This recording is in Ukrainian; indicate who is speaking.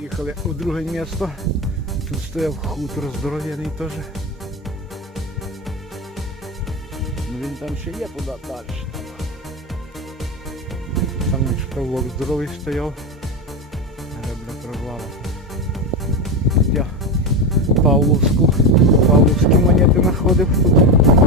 Speaker 1: Їхали у друге місто. Тут стояв хутор здоров'яний теж. Ну він там ще є куди далі. Там шпилок здоровий стояв. Ребра провала. Я Павловську, Павловські монети знаходив тут.